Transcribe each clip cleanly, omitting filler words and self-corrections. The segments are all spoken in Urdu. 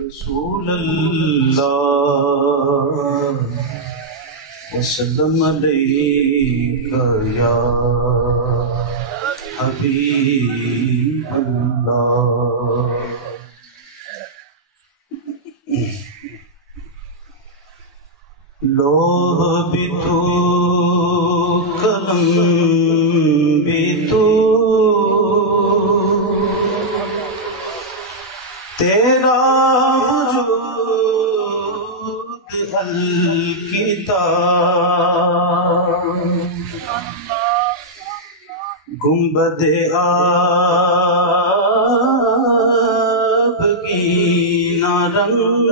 رسول اللہ وسلم علیک یا حبیب اللہ۔ لوح بھی تو قلم بھی تو تیرا وجود الکتاب، گنبد آبگینہ رنگ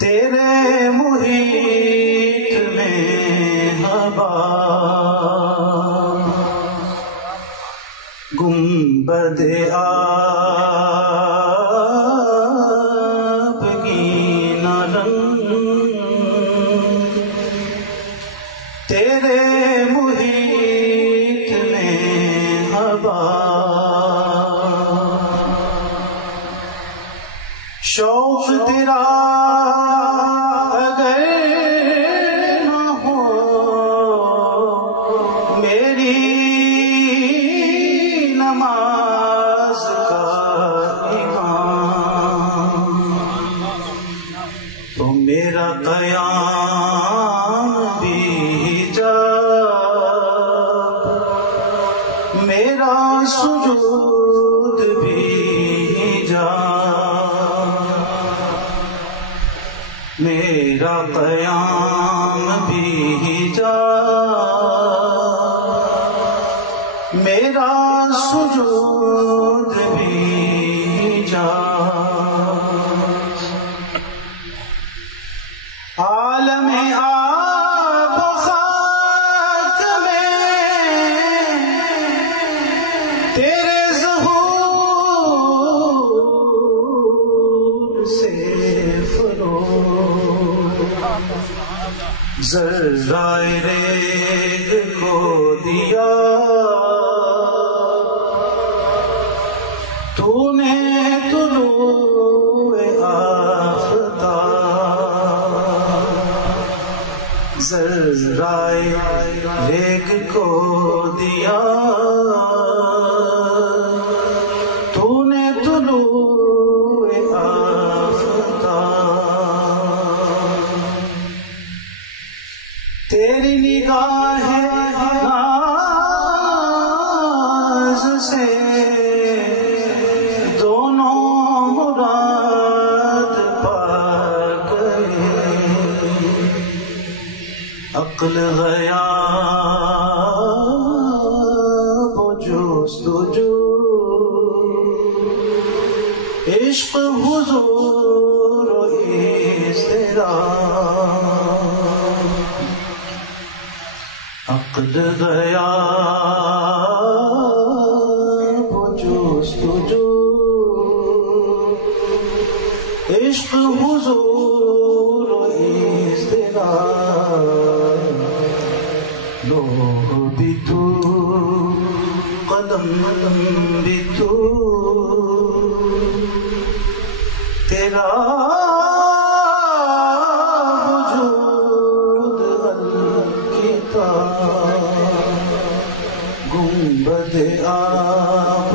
تیرے محیط میں ہوا، گنبد آبگینہ رنگ تیرے محیط میں ہوا، شوق تیرا اگر نہ ہو میری نماز کا امام، تو میرا قیام بھی حجاب، میرا سجود بھی حجاب، میرا قیام بھی حجاب، میرا سجود بھی حجاب، عالم آب و خاک میں تیرے ظہور سے ذرائے ریگ کو دیا تو نے طلوع آفتاب، ذرائے ریگ کو دیا تو نے طلوع آفتاب، تیری نگاہ ناز سے دونوں مراد پا گئے، عقل غیاب و جستجو، عشق حضور و اضطراب، عقل غیاب و جستجو، عشق حضور و اضطراب، لوح بھی تو قلم بھی تو تیرا وجود الکتاب، گنبد آب